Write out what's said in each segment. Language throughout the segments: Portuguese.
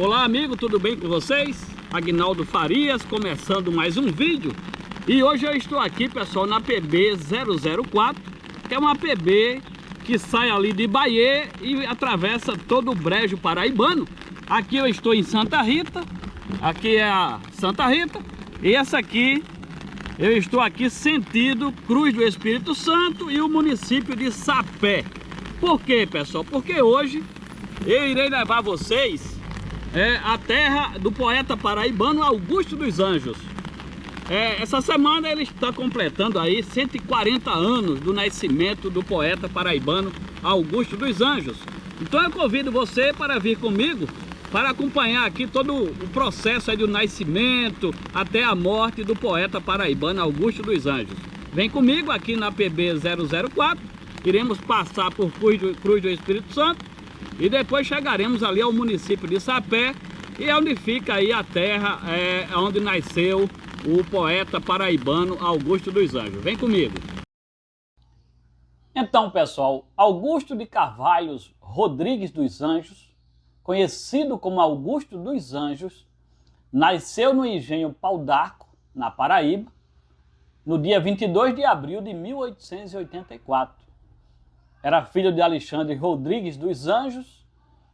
Olá amigo, tudo bem com vocês? Aguinaldo Farias, começando mais um vídeo. E hoje eu estou aqui, pessoal, na PB 004, que é uma PB que sai ali de Bahia e atravessa todo o Brejo Paraibano. Aqui eu estou em Santa Rita, aqui é a Santa Rita, e essa aqui eu estou aqui sentido Cruz do Espírito Santo e o município de Sapé. Por quê, pessoal? Porque hoje eu irei levar vocês a terra do poeta paraibano Augusto dos Anjos. Essa semana ele está completando aí 140 anos do nascimento do poeta paraibano Augusto dos Anjos. Então eu convido você para vir comigo para acompanhar aqui todo o processo aí do nascimento até a morte do poeta paraibano Augusto dos Anjos. Vem comigo aqui na PB 004, iremos passar por Cruz do Espírito Santo e depois chegaremos ali ao município de Sapé, e é onde fica aí a terra onde nasceu o poeta paraibano Augusto dos Anjos. Vem comigo. Então, pessoal, Augusto de Carvalhos Rodrigues dos Anjos, conhecido como Augusto dos Anjos, nasceu no engenho Pau d'Arco, na Paraíba, no dia 22 de abril de 1884. Era filho de Alexandre Rodrigues dos Anjos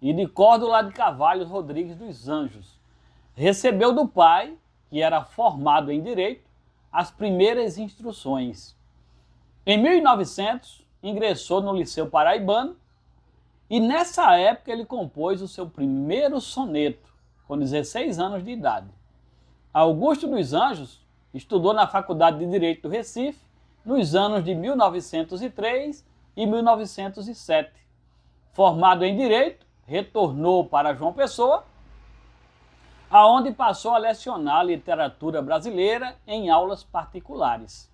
e de Córdula de Carvalhos Rodrigues dos Anjos. Recebeu do pai, que era formado em Direito, as primeiras instruções. Em 1900, ingressou no Liceu Paraibano e nessa época ele compôs o seu primeiro soneto, com 16 anos de idade. Augusto dos Anjos estudou na Faculdade de Direito do Recife nos anos de 1903 e 1907. Formado em Direito, retornou para João Pessoa, aonde passou a lecionar literatura brasileira em aulas particulares.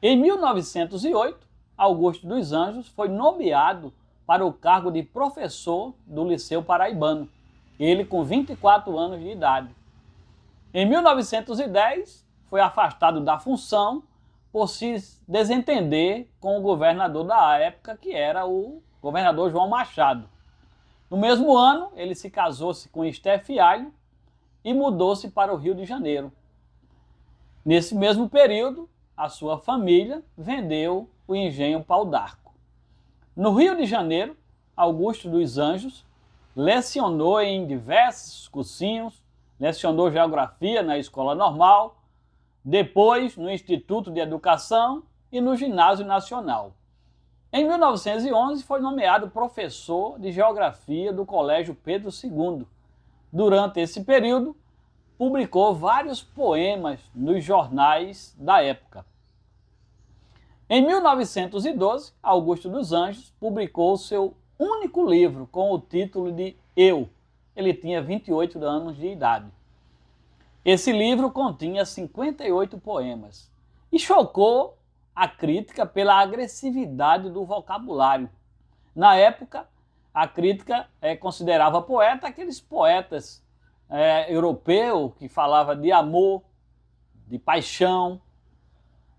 Em 1908, Augusto dos Anjos foi nomeado para o cargo de professor do Liceu Paraibano, ele com 24 anos de idade. Em 1910, foi afastado da função por se desentender com o governador da época, que era o governador João Machado. No mesmo ano, ele se casou-se com Esté Fialho e mudou-se para o Rio de Janeiro. Nesse mesmo período, a sua família vendeu o engenho Pau d'Arco. No Rio de Janeiro, Augusto dos Anjos lecionou em diversos cursinhos, lecionou geografia na Escola Normal, depois no Instituto de Educação e no Ginásio Nacional. Em 1911 foi nomeado professor de Geografia do Colégio Pedro II. Durante esse período, publicou vários poemas nos jornais da época. Em 1912, Augusto dos Anjos publicou seu único livro com o título de Eu. Ele tinha 28 anos de idade. Esse livro continha 58 poemas e chocou a crítica pela agressividade do vocabulário. Na época, a crítica considerava poeta aqueles poetas europeus que falavam de amor, de paixão.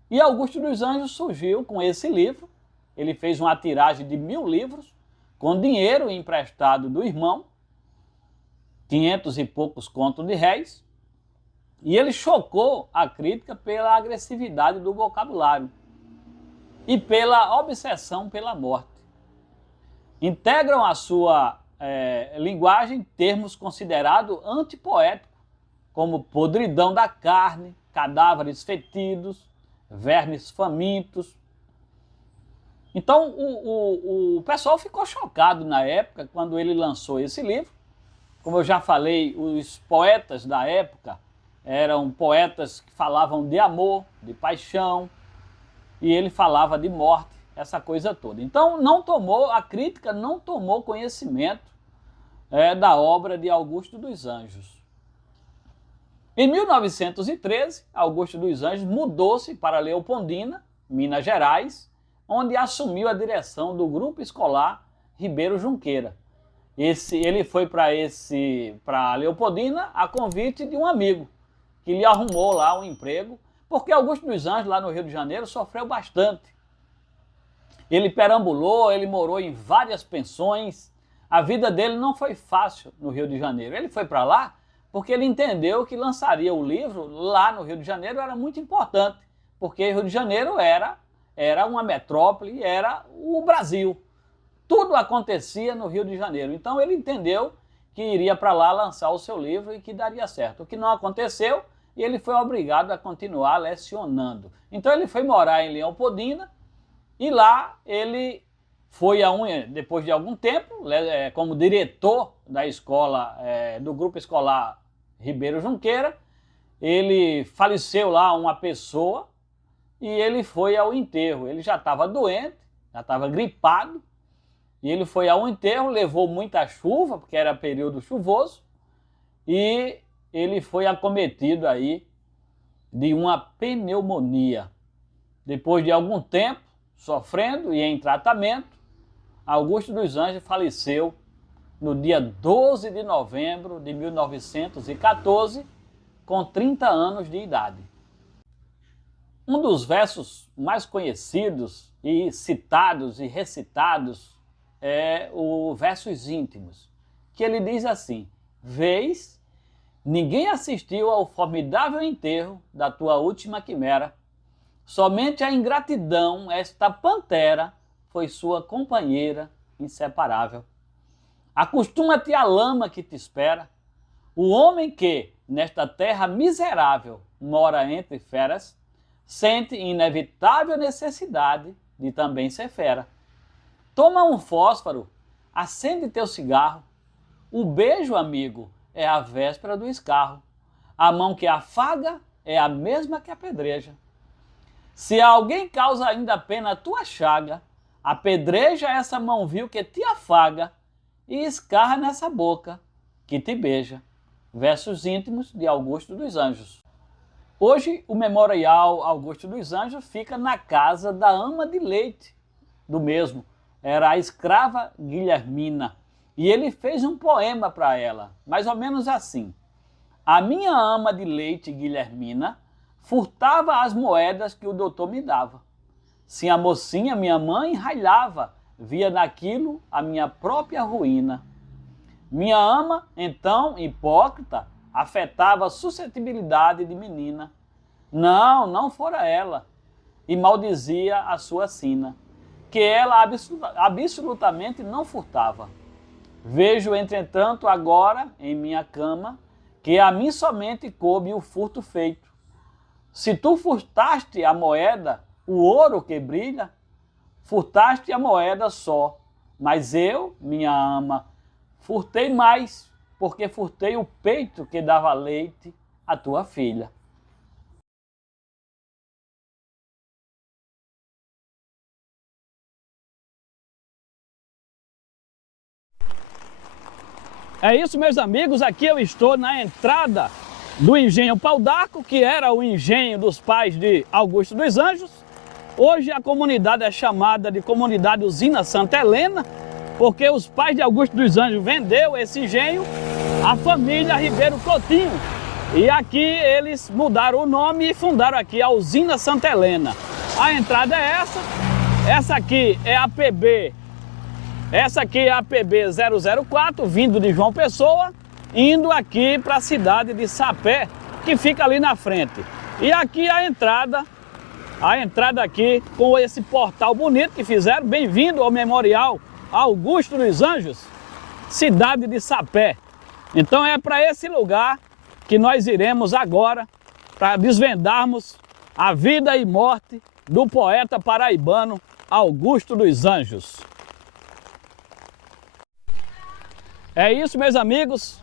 E Augusto dos Anjos surgiu com esse livro. Ele fez uma tiragem de 1000 livros, com dinheiro emprestado do irmão, 500 e poucos contos de réis, e ele chocou a crítica pela agressividade do vocabulário e pela obsessão pela morte. Integram a sua linguagem termos considerados antipoéticos, como podridão da carne, cadáveres fetidos, vermes famintos. Então o pessoal ficou chocado na época, quando ele lançou esse livro. Como eu já falei, os poetas da época eram poetas que falavam de amor, de paixão, e ele falava de morte, essa coisa toda. Então a crítica não tomou conhecimento da obra de Augusto dos Anjos. Em 1913, Augusto dos Anjos mudou-se para Leopoldina, Minas Gerais, onde assumiu a direção do Grupo Escolar Ribeiro Junqueira. Ele foi para Leopoldina a convite de um amigo, que lhe arrumou lá um emprego, porque Augusto dos Anjos, lá no Rio de Janeiro, sofreu bastante. Ele perambulou, ele morou em várias pensões, A vida dele não foi fácil no Rio de Janeiro. Ele foi para lá porque ele entendeu que lançaria o livro lá no Rio de Janeiro era muito importante, porque o Rio de Janeiro era uma metrópole, era o Brasil. Tudo acontecia no Rio de Janeiro. Então ele entendeu que iria para lá lançar o seu livro e que daria certo. O que não aconteceu, e ele foi obrigado a continuar lecionando. Então ele foi morar em Leopoldina e lá ele foi, depois de algum tempo, como diretor da escola, do grupo escolar Ribeiro Junqueira. Ele faleceu lá uma pessoa e ele foi ao enterro. Ele já estava doente, já estava gripado, e ele foi ao enterro, levou muita chuva, porque era período chuvoso, e ele foi acometido aí de uma pneumonia. Depois de algum tempo sofrendo e em tratamento, Augusto dos Anjos faleceu no dia 12 de novembro de 1914, com 30 anos de idade. Um dos versos mais conhecidos e citados e recitados é o Versos Íntimos, que ele diz assim: vês, ninguém assistiu ao formidável enterro da tua última quimera, somente a ingratidão, esta pantera, foi sua companheira inseparável. Acostuma-te à lama que te espera, o homem que, nesta terra miserável, mora entre feras, sente inevitável necessidade de também ser fera. Toma um fósforo, acende teu cigarro, o beijo, amigo, é a véspera do escarro, a mão que afaga é a mesma que apedreja. Se alguém causa ainda pena a tua chaga, apedreja essa mão vil que te afaga e escarra nessa boca que te beija. Versos Íntimos de Augusto dos Anjos. Hoje o Memorial Augusto dos Anjos fica na casa da ama de leite do mesmo. Era a escrava Guilhermina. E ele fez um poema para ela, mais ou menos assim: a minha ama de leite Guilhermina furtava as moedas que o doutor me dava. Se a mocinha, minha mãe, ralhava, via naquilo a minha própria ruína. Minha ama, então, hipócrita, afetava a suscetibilidade de menina. Não fora ela, e maldizia a sua sina, que ela absolutamente não furtava. Vejo, entretanto, agora, em minha cama, que a mim somente coube o furto feito. Se tu furtaste a moeda, o ouro que brilha, furtaste a moeda só, mas eu, minha ama, furtei mais, porque furtei o peito que dava leite à tua filha. É isso, meus amigos, aqui eu estou na entrada do engenho Pau d'Arco, que era o engenho dos pais de Augusto dos Anjos. Hoje a comunidade é chamada de Comunidade Usina Santa Helena, porque os pais de Augusto dos Anjos vendeu esse engenho à família Ribeiro Coutinho. E aqui eles mudaram o nome e fundaram aqui a Usina Santa Helena. A entrada é essa aqui é a PB. Essa aqui é a PB 004, vindo de João Pessoa, indo aqui para a cidade de Sapé, que fica ali na frente. E aqui a entrada aqui com esse portal bonito que fizeram. Bem-vindo ao Memorial Augusto dos Anjos, cidade de Sapé. Então é para esse lugar que nós iremos agora para desvendarmos a vida e morte do poeta paraibano Augusto dos Anjos. É isso, meus amigos,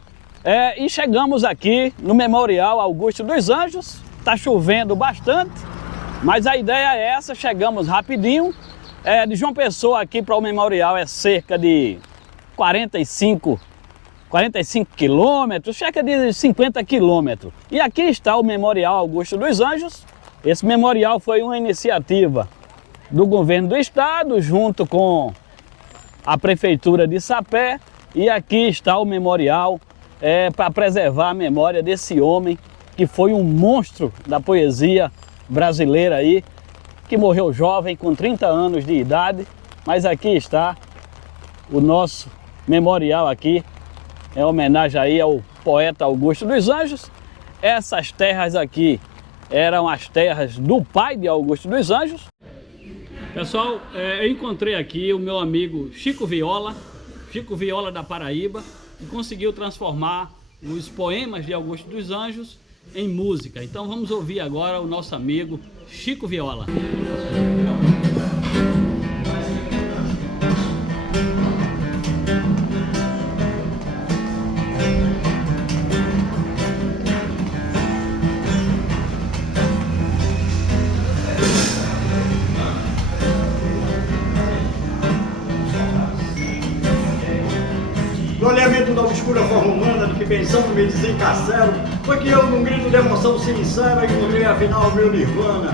e chegamos aqui no Memorial Augusto dos Anjos. Está chovendo bastante, mas a ideia é essa, chegamos rapidinho. De João Pessoa aqui para o Memorial é cerca de 45 quilômetros, cerca de 50 quilômetros. E aqui está o Memorial Augusto dos Anjos. Esse memorial foi uma iniciativa do governo do estado, junto com a prefeitura de Sapé. E aqui está o memorial para preservar a memória desse homem que foi um monstro da poesia brasileira aí, que morreu jovem, com 30 anos de idade. Mas aqui está o nosso memorial aqui, em homenagem aí ao poeta Augusto dos Anjos. Essas terras aqui eram as terras do pai de Augusto dos Anjos. Pessoal, eu encontrei aqui o meu amigo Chico Viola da Paraíba, que conseguiu transformar os poemas de Augusto dos Anjos em música. Então vamos ouvir agora o nosso amigo Chico Viola. No olhamento da obscura forma humana de que pensando me desencacero, foi que eu, num grito de emoção sincera, encontrei afinal meu nirvana.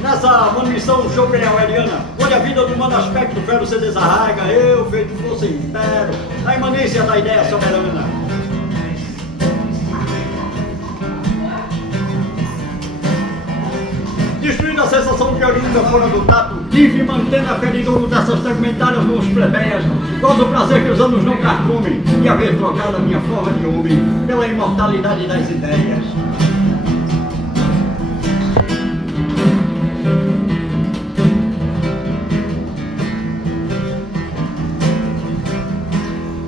Nessa manumissão schopenhaueriana, onde a vida do humano aspecto fero se desarraiga, eu, feito fosse império, a imanência da ideia soberana. Destruindo a sensação que oriunda fora do tato, tive mantendo a feridouro dessas fragmentárias mãos plebeias, gozo o prazer que os anos não carcomem, e haver trocado a minha forma de homem pela imortalidade das ideias.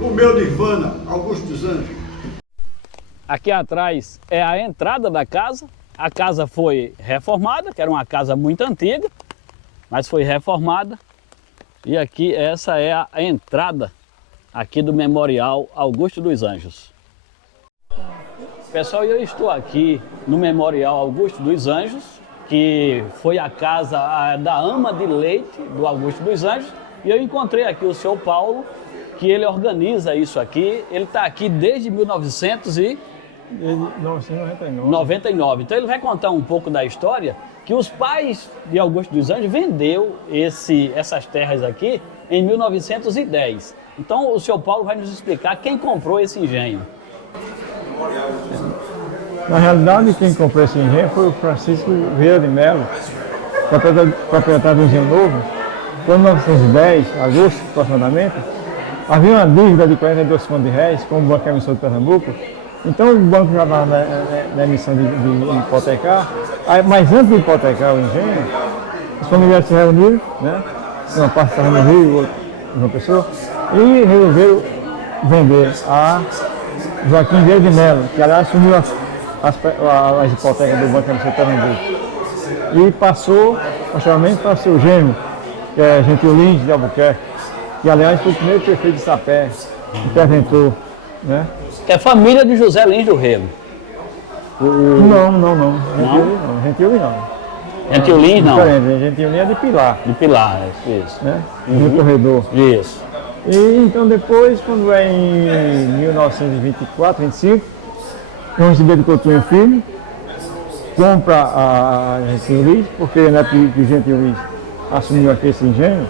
O meu nirvana, Augusto dos Anjos. Aqui atrás é a entrada da casa. A casa foi reformada, que era uma casa muito antiga, mas foi reformada. E aqui essa é a entrada aqui do Memorial Augusto dos Anjos. Pessoal, eu estou aqui no Memorial Augusto dos Anjos, que foi a casa da ama de leite do Augusto dos Anjos. E eu encontrei aqui o seu Paulo, que ele organiza isso aqui. Ele está aqui desde 1999. Então ele vai contar um pouco da história que os pais de Augusto dos Anjos vendeu essas terras aqui em 1910. Então o seu Paulo vai nos explicar quem comprou esse engenho. Na realidade, quem comprou esse engenho foi o Francisco Vieira de Melo, proprietário do engenho novo. Foi em 1910, agosto aproximadamente, havia uma dívida de 42 contos de réis com o Banco Emissor de Pernambuco. Então o banco já estava na emissão de hipotecar, mas antes de hipotecar o engenho, os familiares se reuniram, né? Uma parte estava no Rio, outra uma pessoa, e resolveram vender a Joaquim Vieira de Melo, que aliás assumiu as hipotecas do Banco Emissor de Pernambuco. E passou, posteriormente, para o seu genro, que é Gentil Lins de Albuquerque, que aliás foi o primeiro prefeito de Sapé, interventor, né? Que é família de José Lins do Rego. Não. Gentil Lins não. Gentil Lins não. Gentil Lins é de Pilar. De Pilar, isso. Né? No corredor. Isso. E então depois, quando é em 1924, 25, João Ribeiro Coutinho Filho compra a Gentil Lins, porque na época que Gentil Lins assumiu aqui esse engenho,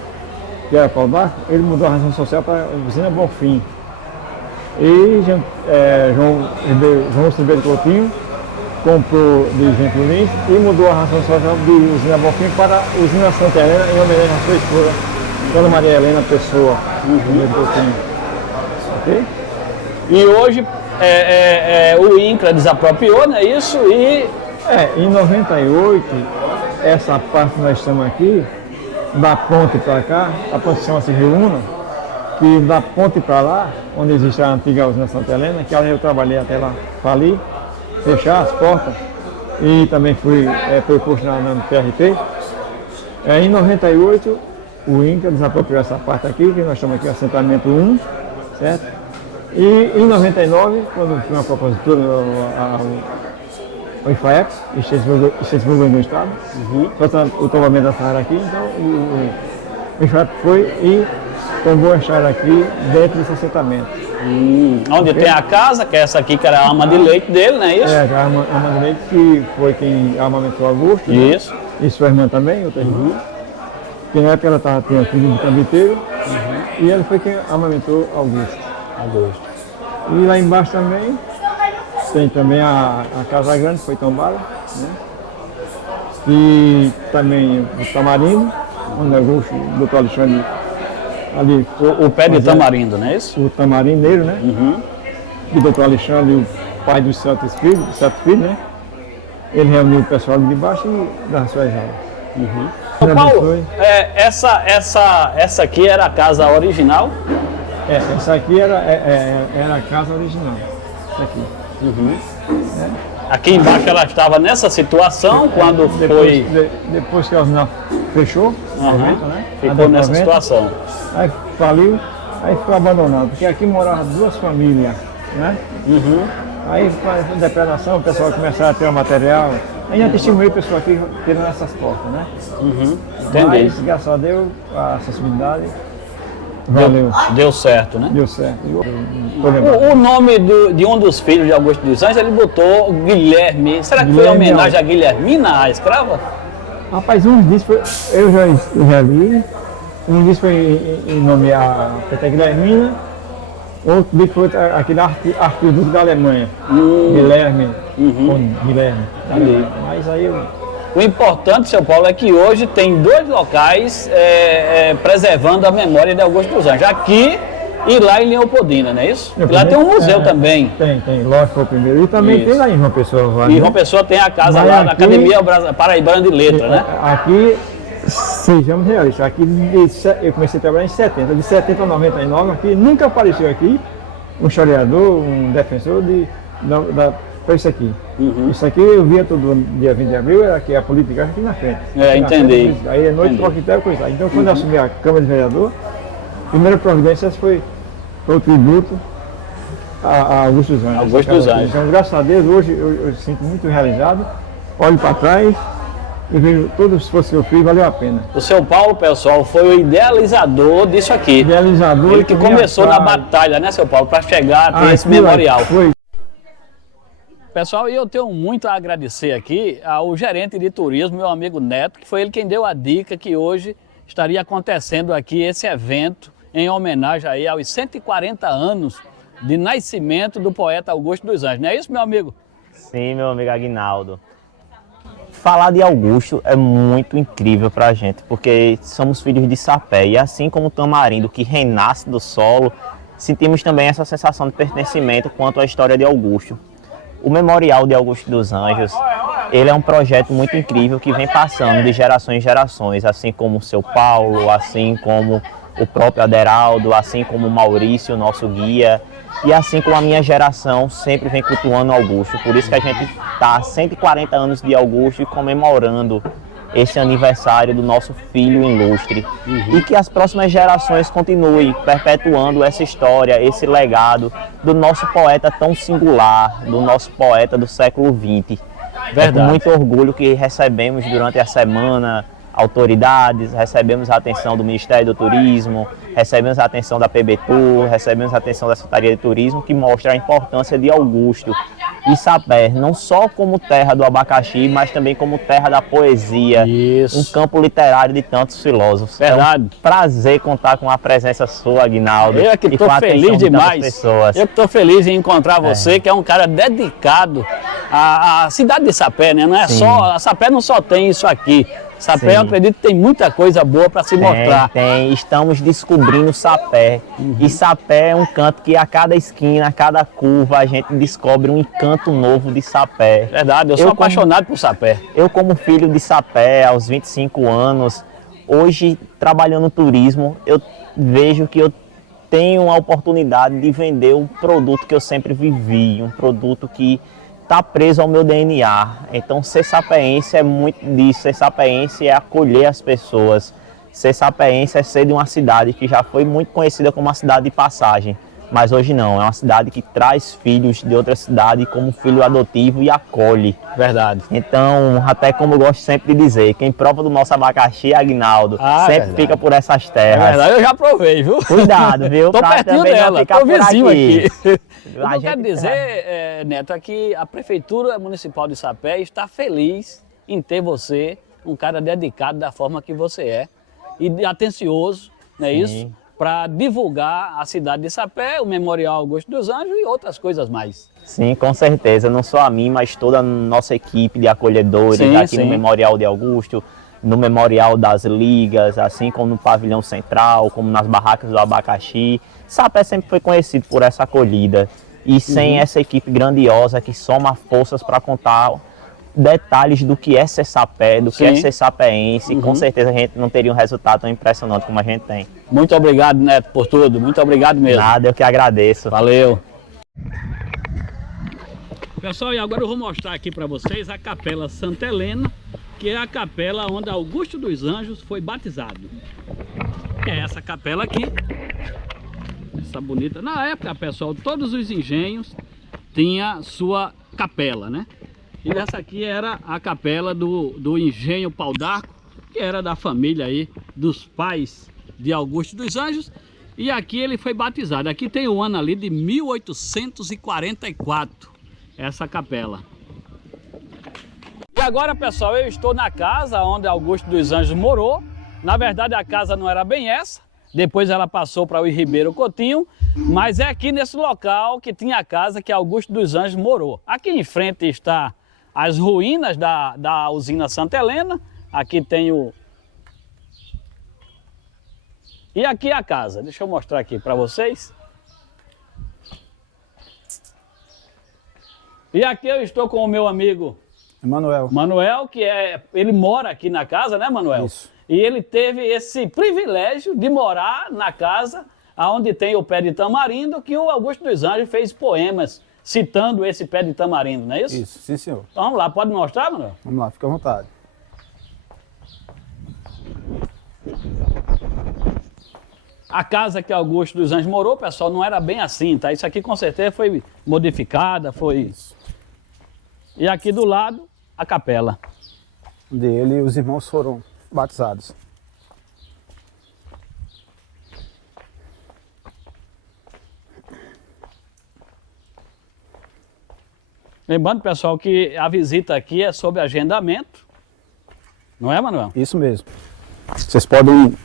que era Pau d'Arco, ele mudou a razão social para a usina Bonfim. E João Ribeiro Coutinho comprou de Gentil Lins e mudou a razão social de usina Bonfim para a usina Santa Helena, em homenagem à sua esposa, Dona Maria Helena Pessoa, Ribeiro Coutinho. Ok? E hoje o INCRA desapropriou, não é isso? Em 98, essa parte que nós estamos aqui, da ponte para cá, a ponte chama-se Reúna, que da ponte para lá, onde existe a antiga usina Santa Helena, que eu trabalhei até lá falir, fechar as portas, e também fui proposto no PRT. Em 98, o INCRA desapropriou essa parte aqui, que nós estamos aqui no assentamento 1, certo? E em 99, quando foi uma propositura o IFAEP, Extensivo do Estado, o tombamento dessa área aqui, então o IFAEP foi e tombou essa área aqui dentro desse assentamento. Onde tem a casa, que é essa aqui, que era a ama de leite dele, não é isso? A ama de leite que foi quem amamentou Augusto. Isso. Né? E sua irmã também, outra irmã. Que na época ela tinha filho de cambiteiro. E ele foi quem amamentou Augusto. E lá embaixo também tem também a Casa Grande, que foi tombada, né? aqui também o Tamarindo, onde é o doutor Alexandre ali. O pé de tamarindo, não é isso? O tamarindeiro, né? O doutor Alexandre, o pai dos sete filhos, né? Ele reuniu o pessoal de baixo e das suas aulas. Ô, Paulo, essa aqui era a casa original? Essa aqui era a casa original. Essa aqui. Aqui embaixo ela estava nessa situação quando foi... Depois que a usina fechou, 90, né? Ficou nessa situação. Aí faliu, aí ficou abandonado, porque aqui moravam duas famílias, né? Aí, com depredação, o pessoal começava a ter o material. Aí já testemunhei o pessoal aqui tirando essas portas, né? Entendi. Mas, graças a Deus, a acessibilidade valeu. Deu certo, né? Deu certo. Tô lembrando. O nome de um dos filhos de Augusto dos Anjos, ele botou Guilherme. Será que foi Guilherme em homenagem a Guilhermina, a escrava? Rapaz, um disso foi, eu já li, um disso foi em nome a Petra Guilhermina, outro disso foi aquele arquiduque da Alemanha, Guilherme, Guilherme. Mas aí O importante, seu Paulo, é que hoje tem dois locais preservando a memória de Augusto dos Anjos. Aqui e lá em Leopoldina, não é isso? E lá tem um museu também. Tem, lógico, foi o primeiro. E também tem lá em João Pessoa. E João Pessoa tem a casa lá na Academia Paraibana de Letras, né? Aqui, sejamos realistas, aqui eu comecei a trabalhar em 70, de 70 a 99, aqui nunca apareceu aqui um historiador, um defensor foi isso aqui. Isso aqui eu via todo dia 20 de abril, era aqui a política aqui na frente. Entendi. Aí à noite coquetel e coisa lá. Então quando eu assumi a Câmara de Vereador, a primeira providência foi o tributo a Augusto dos Anjos. Augusto dos Anjos. Então, graças a Deus, hoje eu sinto muito realizado, olho para trás e vejo todo o esforço que eu fiz, valeu a pena. O seu Paulo, pessoal, foi o idealizador disso aqui. Idealizador. Ele que começou na batalha, né, seu Paulo, para chegar a ter esse memorial. Foi. Pessoal, e eu tenho muito a agradecer aqui ao gerente de turismo, meu amigo Neto, que foi ele quem deu a dica que hoje estaria acontecendo aqui esse evento em homenagem aí aos 140 anos de nascimento do poeta Augusto dos Anjos. Não é isso, meu amigo? Sim, meu amigo Aguinaldo. Falar de Augusto é muito incrível para a gente, porque somos filhos de Sapé e assim como o tamarindo que renasce do solo, sentimos também essa sensação de pertencimento quanto à história de Augusto. O Memorial de Augusto dos Anjos, ele é um projeto muito incrível que vem passando de gerações em gerações, assim como o seu Paulo, assim como o próprio Aderaldo, assim como o Maurício, nosso guia, e assim como a minha geração sempre vem cultuando Augusto. Por isso que a gente está há 140 anos de Augusto e comemorando esse aniversário do nosso filho ilustre. E que as próximas gerações continuem perpetuando essa história, esse legado do nosso poeta tão singular, do nosso poeta do século XX. Verdade. É com muito orgulho que recebemos durante a semana autoridades, recebemos a atenção do Ministério do Turismo, recebemos a atenção da PBTUR, recebemos a atenção da Secretaria de Turismo, que mostra a importância de Augusto e Sapé, não só como terra do abacaxi, mas também como terra da poesia, Isso. um campo literário de tantos filósofos. Verdade. É um prazer contar com a presença sua, Aguinaldo, Eu é que e com estou a atenção feliz de tantas demais. pessoas. Eu que estou feliz em encontrar você, que é um cara dedicado à cidade de Sapé, né? Não é só, a Sapé não só tem isso aqui. Sapé, eu acredito que tem muita coisa boa para se mostrar. Tem. Estamos descobrindo Sapé. E Sapé é um canto que a cada esquina, a cada curva, a gente descobre um encanto novo de Sapé. Verdade, eu sou apaixonado por Sapé. Eu, como filho de Sapé, aos 25 anos, hoje trabalhando no turismo, eu vejo que eu tenho a oportunidade de vender um produto que eu sempre vivi, um produto que está preso ao meu DNA. Então, ser sapéense é muito disso. Ser sapéense é acolher as pessoas. Ser sapéense é ser de uma cidade que já foi muito conhecida como uma cidade de passagem. Mas hoje não, é uma cidade que traz filhos de outra cidade como filho adotivo e acolhe. Verdade. Então, até como eu gosto sempre de dizer, quem prova do nosso abacaxi, Aguinaldo, sempre fica por essas É terras. verdade, eu já provei, viu? Cuidado, viu? Tô Pra pertinho também não dela, ficar tô por vizinho aqui. A Eu gente quero dizer, Neto, é que a Prefeitura Municipal de Sapé está feliz em ter você, um cara dedicado da forma que você é, e atencioso, não é isso? para divulgar a cidade de Sapé, o Memorial Augusto dos Anjos e outras coisas mais. Sim, com certeza. Não só a mim, mas toda a nossa equipe de acolhedores Sim, aqui sim. no Memorial de Augusto, no Memorial das Ligas, assim como no Pavilhão Central, como nas barracas do Abacaxi. Sapé sempre foi conhecido por essa acolhida. E sem essa equipe grandiosa que soma forças para contar detalhes do que é ser Sapé, do que é Sim. ser sapéense, com certeza a gente não teria um resultado tão impressionante como a gente tem. Muito obrigado, Neto, por tudo. Muito obrigado mesmo. Nada, eu que agradeço. Valeu. Pessoal, e agora eu vou mostrar aqui para vocês a Capela Santa Helena, que é a capela onde Augusto dos Anjos foi batizado. É essa capela aqui. Essa bonita. Na época, pessoal, todos os engenhos tinham sua capela, né? E essa aqui era a capela do engenho Pau d'Arco, que era da família aí dos pais de Augusto dos Anjos. E aqui ele foi batizado. Aqui tem o ano ali de 1844, essa capela. E agora, pessoal, eu estou na casa onde Augusto dos Anjos morou. Na verdade, a casa não era bem essa. Depois ela passou para o Ribeiro Coutinho. Mas é aqui nesse local que tinha a casa que Augusto dos Anjos morou. Aqui em frente está as ruínas da usina Santa Helena. Aqui tem o... E aqui é a casa. Deixa eu mostrar aqui para vocês. E aqui eu estou com o meu amigo... Manuel, que ele mora aqui na casa, né, Manuel? Isso. E ele teve esse privilégio de morar na casa onde tem o pé de tamarindo, que o Augusto dos Anjos fez poemas citando esse pé de tamarindo, não é isso? Isso, sim senhor. Então vamos lá, pode mostrar, Manuel? Vamos lá, fica à vontade. A casa que Augusto dos Anjos morou, pessoal, não era bem assim, tá? Isso aqui com certeza foi modificada, foi... Isso. E aqui do lado, a capela. Onde ele e os irmãos foram batizados. Lembrando, pessoal, que a visita aqui é sob agendamento. Não é, Manuel? Isso mesmo. Vocês podem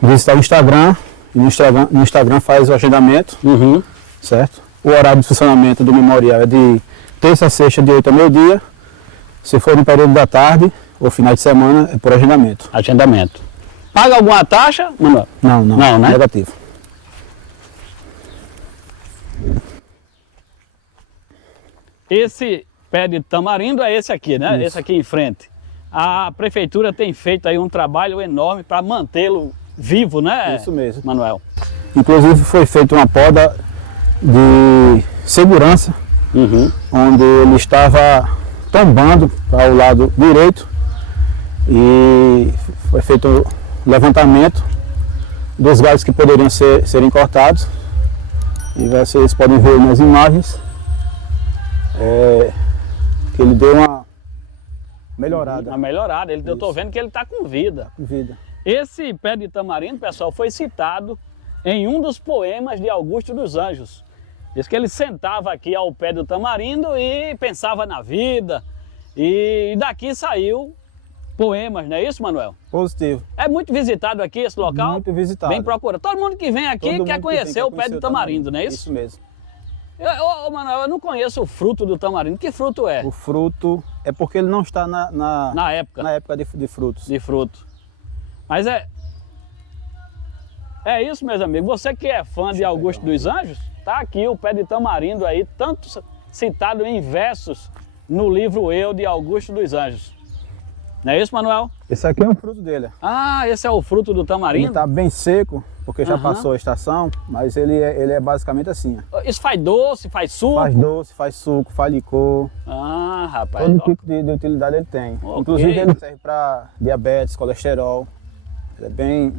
visitar o Instagram. E no Instagram faz o agendamento, certo? O horário de funcionamento do memorial é de terça a sexta, de 8 a meio-dia. Se for no período da tarde ou final de semana, é por agendamento. Agendamento. Paga alguma taxa, Manuel? Não, Não, né? Negativo. Esse pé de tamarindo é esse aqui, né? Isso. Esse aqui em frente. A prefeitura tem feito aí um trabalho enorme para mantê-lo vivo, né? Isso mesmo. Manuel. Inclusive foi feita uma poda de segurança, onde ele estava tombando para o lado direito e foi feito o levantamento dos galhos que poderiam serem cortados. E vocês podem ver nas imagens que ele deu uma melhorada. Uma melhorada. Eu estou vendo que ele está com vida. Vida. Esse pé de tamarindo, pessoal, foi citado em um dos poemas de Augusto dos Anjos. Diz que ele sentava aqui ao pé do tamarindo e pensava na vida. E daqui saiu poemas, não é isso, Manuel? Positivo. É muito visitado aqui esse local? Muito visitado. Bem procurado. Todo mundo que vem aqui Todo quer mundo conhecer que o pé do tamarindo, não é isso? Isso mesmo. Manuel, eu não conheço o fruto do tamarindo. Que fruto é? O fruto é porque ele não está Na época. na época de frutos. De fruto. Mas é isso, meus amigos. Você que é fã de Augusto dos Anjos, tá aqui o pé de tamarindo aí, tanto citado em versos no livro Eu de Augusto dos Anjos. Não é isso, Manuel? Esse aqui é um fruto dele. Ah, esse é o fruto do Ele tamarindo? está bem seco, porque já passou a estação, mas ele é basicamente assim. Ó. Isso faz doce, faz suco? Faz doce, faz suco, faz licor. Ah, rapaz. Todo tipo de utilidade ele tem. Ok. Inclusive ele serve para diabetes, colesterol. Ele é bem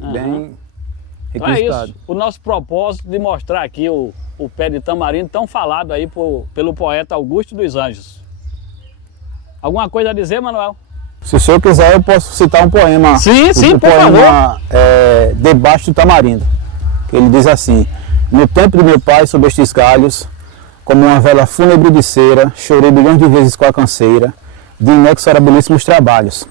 Então é requisitado. isso, o nosso propósito de mostrar aqui o pé de tamarindo tão falado aí pelo poeta Augusto dos Anjos. Alguma coisa a dizer, Manuel? Se o senhor quiser, eu posso citar um poema. Sim, sim, por poema, Debaixo do Tamarindo. Que ele diz assim: no tempo de meu pai, sob estes galhos, como uma vela fúnebre de cera, chorei bilhões de vezes com a canseira, de inexorabilíssimos trabalhos.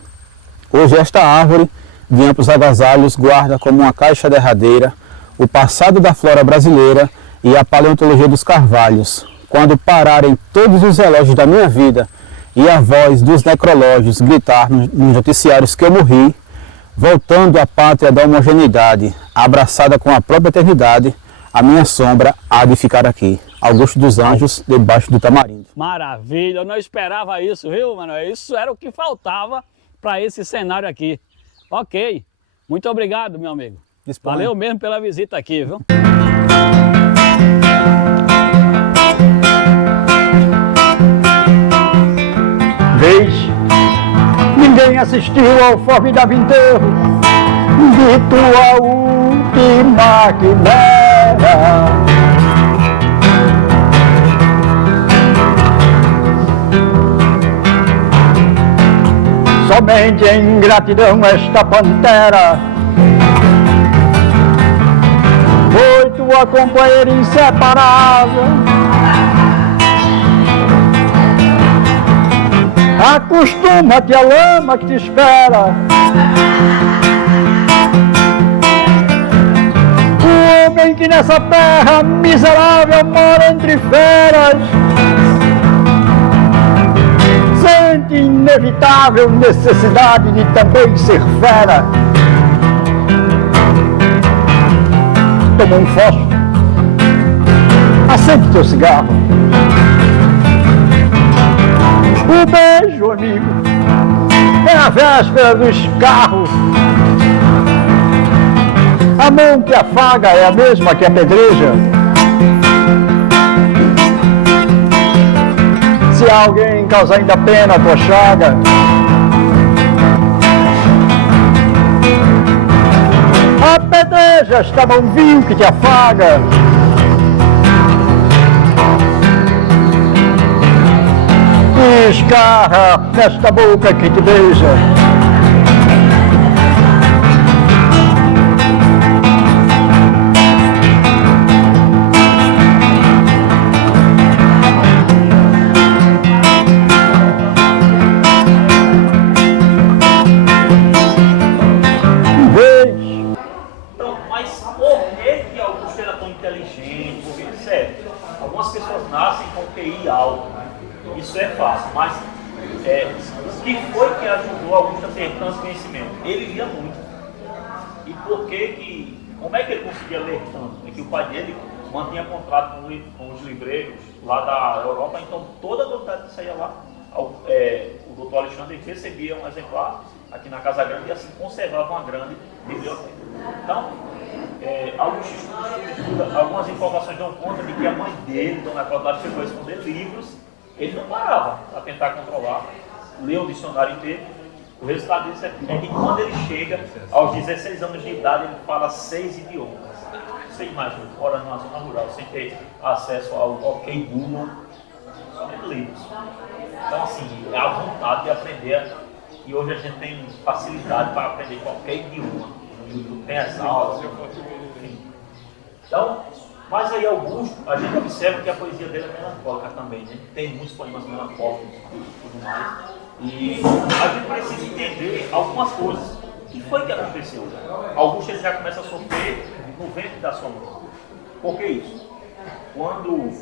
Hoje esta árvore de amplos agasalhos guarda como uma caixa derradeira o passado da flora brasileira e a paleontologia dos carvalhos. Quando pararem todos os relógios da minha vida e a voz dos necrológios gritar nos noticiários que eu morri, voltando à pátria da homogeneidade, abraçada com a própria eternidade, a minha sombra há de ficar aqui. Augusto dos Anjos, debaixo do tamarindo. Maravilha, eu não esperava isso, viu, Manuel? Isso era o que faltava para esse cenário aqui. Ok, muito obrigado, meu amigo. Disponha. Valeu mesmo pela visita aqui, viu? Vez, ninguém assistiu ao formidável enterro de tua última quimera. Somente em gratidão esta pantera foi tua companheira inseparável. Acostuma-te à lama que te espera. O homem que nessa terra miserável mora entre feras sente inevitável necessidade de também ser fera. Toma um fósforo, acende teu cigarro. O beijo, amigo, é a véspera do escarro. A mão que afaga é a mesma que apedreja. Se alguém causa ainda pena a tua chaga, apedreja esta mão vil que te afaga. Escarra nesta boca que te beija. Então, mas por que Augusto era tão inteligente? Porque, certo, algumas pessoas nascem com QI alto. Isso é fácil, mas o que foi que ajudou Augusto a ter tanto conhecimento? Ele lia muito. E por que como é que ele conseguia ler tanto? É que o pai dele mantinha contrato com os livreiros lá da Europa, então toda a novidade que saía lá, o doutor Alexandre recebia um exemplar aqui na Casa Grande e assim conservava uma grande biblioteca. Então, Augusto estuda, algumas informações dão conta de que a mãe dele, Dona Cláudia, chegou a esconder livros. Ele não parava para tentar controlar, leu o dicionário inteiro. O resultado disso é que quando ele chega aos 16 anos de idade, ele fala 6 idiomas. Você imagina, fora numa zona rural, sem ter acesso ao OK Google, somente livros. Então, assim, é a vontade de aprender, e hoje a gente tem facilidade para aprender qualquer idioma. O YouTube tem as aulas, enfim. Então, mas aí Augusto, a gente observa que a poesia dele é melancólica também, né? Tem muitos poemas melancólicos e tudo mais. E a gente precisa entender algumas coisas. O que foi que aconteceu? Augusto ele já começa a sofrer no ventre da sua mãe. Por que isso? Quando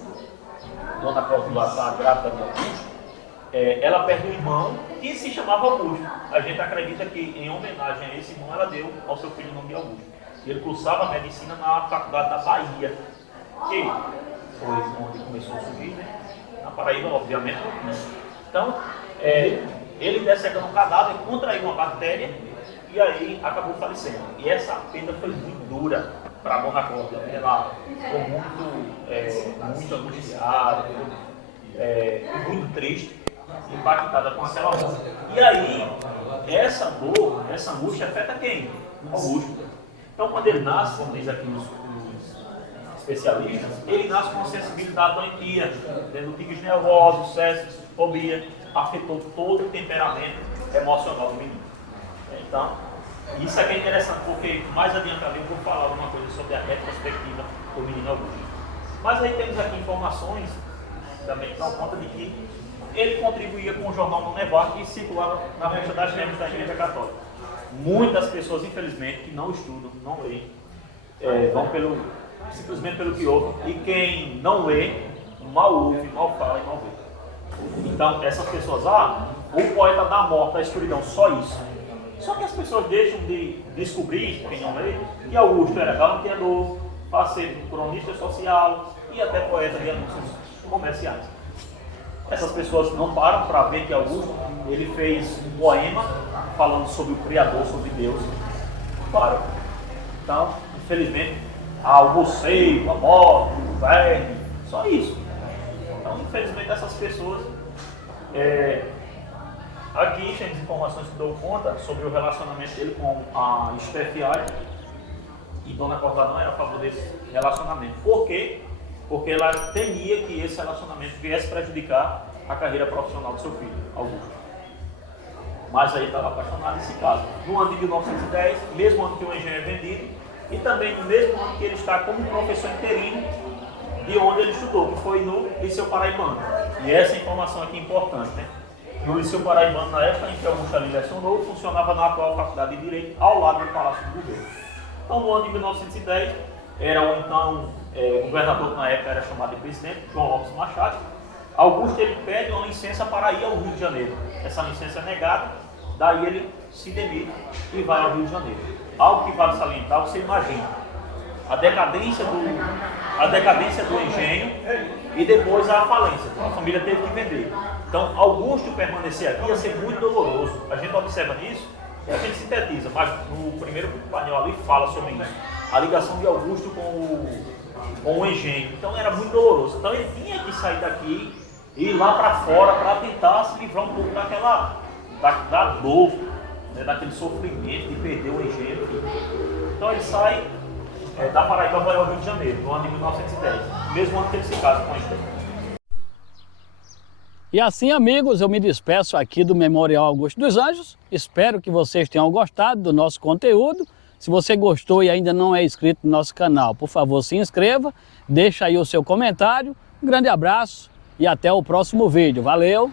Dona Cláudia está grávida de Augusto, ela perde um irmão que se chamava Augusto. A gente acredita que, em homenagem a esse irmão, ela deu ao seu filho o nome de Augusto. Ele cursava medicina na Faculdade da Bahia, que foi onde começou a surgir, né? Na Paraíba, obviamente. Então, ele dessecando um cadáver, contraiu uma bactéria e aí acabou falecendo. E essa perda foi muito dura para a Dona Cláudia. Ela ficou muito angustiada, muito triste, impactada com aquela morte. E aí, essa dor, essa angústia afeta quem? Augusto. Então, quando ele nasce, como diz aqui os especialistas, ele nasce com uma sensibilidade doentia, tendo tiques nervosos, cécios, fobia, afetou todo o temperamento emocional do menino. Então, isso aqui é interessante, porque mais adiante ali eu vou falar alguma coisa sobre a retrospectiva do menino Augusto. Mas aí temos aqui informações também que dão conta de que ele contribuía com o jornal No Nevar, que circulava na Rocha das Neves da Igreja Católica. Muitas pessoas, infelizmente, que não estudam, não leem, vão simplesmente pelo que ouvem. E quem não lê, mal ouve, mal fala e mal vê. Então, essas pessoas, o poeta da morte, da escuridão, só isso. Só que as pessoas deixam de descobrir, quem não lê, que Augusto era galanteador, parceiro, cronista social e até poeta de anúncios comerciais. Essas pessoas não param para ver que Augusto ele fez um poema falando sobre o Criador, sobre Deus. Claro. Então, infelizmente, há o boceio, a morte, o verme, só isso. Então, infelizmente, essas pessoas... Aqui tem as informações que dou conta sobre o relacionamento dele com a Steffi e Dona Corda não era a favor desse relacionamento. Por quê? Porque ela temia que esse relacionamento viesse prejudicar a carreira profissional do seu filho, Augusto. Mas aí estava apaixonado e se casa. No ano de 1910, mesmo ano que o engenho é vendido, e também no mesmo ano que ele está como professor interino de onde ele estudou, que foi no Liceu Paraibano. E essa informação aqui é importante, né? No Liceu Paraibano, na época em que Augusto ali lecionou, funcionava na atual Faculdade de Direito, ao lado do Palácio do Governo. Então, no ano de 1910, era o então governador, que na época era chamado de presidente, João Lopes Machado. Augusto ele pede uma licença para ir ao Rio de Janeiro. Essa licença é negada, daí ele se demite e vai ao Rio de Janeiro. Algo que vale salientar, você imagina, a decadência do engenho e depois a falência. A família teve que vender. Então, Augusto permanecer aqui ia ser muito doloroso. A gente observa nisso e a gente sintetiza, mas no primeiro painel ali fala sobre isso. A ligação de Augusto com o engenho. Então, era muito doloroso. Então, ele tinha que sair daqui e ir lá para fora para tentar se livrar um pouco da dor, né, daquele sofrimento de perder o engenho. Então, ele sai da Paraíba vai ao Rio de Janeiro, no ano de 1910, mesmo ano que ele se casa com a Steffi. E assim, amigos, eu me despeço aqui do Memorial Augusto dos Anjos. Espero que vocês tenham gostado do nosso conteúdo. Se você gostou e ainda não é inscrito no nosso canal, por favor, se inscreva, deixa aí o seu comentário. Um grande abraço e até o próximo vídeo. Valeu!